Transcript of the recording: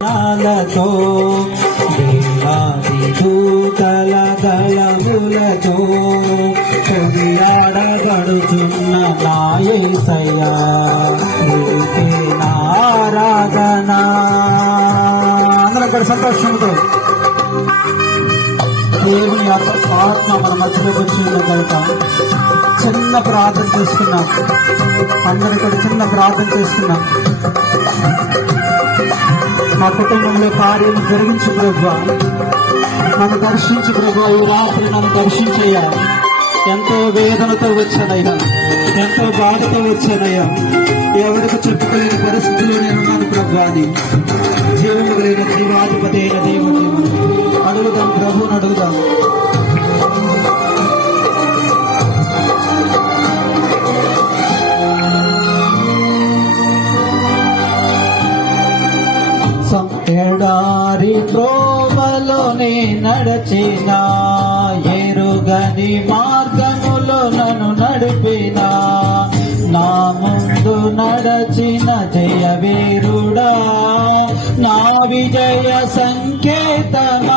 నాలతో దేవాది దూతల దళములతో కొడియాడగడుచున్న నాయసయ్యా నీకే నారాధన అందరం కూడా సంతోషంతో దేవుని యొక్క ఆత్మ మన మధ్యలోకి వచ్చిందో కనుక చిన్న ప్రార్థన చేసుకున్నాం. అందరికీ చిన్న ప్రార్థన చేసుకున్నాం. మా కుటుంబంలో కార్యం జరిగించు ప్రభా. నన్ను దర్శించు ప్రభా. ఈ రాత్రి నన్ను దర్శించయ్యా. ఎంతో వేదనతో వచ్చానయ్యా. ఎంతో బాధతో వచ్చానయ్యా. ఎవరికి చెప్పుకోలేని పరిస్థితిలో నేనున్నాను ప్రభా అని. జీవము లేని జీవాధిపతి అయిన దేవుని అడుగుదాం ప్రభుని అడుగుదాం. ఎడారి త్రోవలోనే నడచిన ఎరుగని మార్గములో నన్ను నడిపిన. నా ముందు నడచిన జయ వీరుడా నా విజయ సంకేతం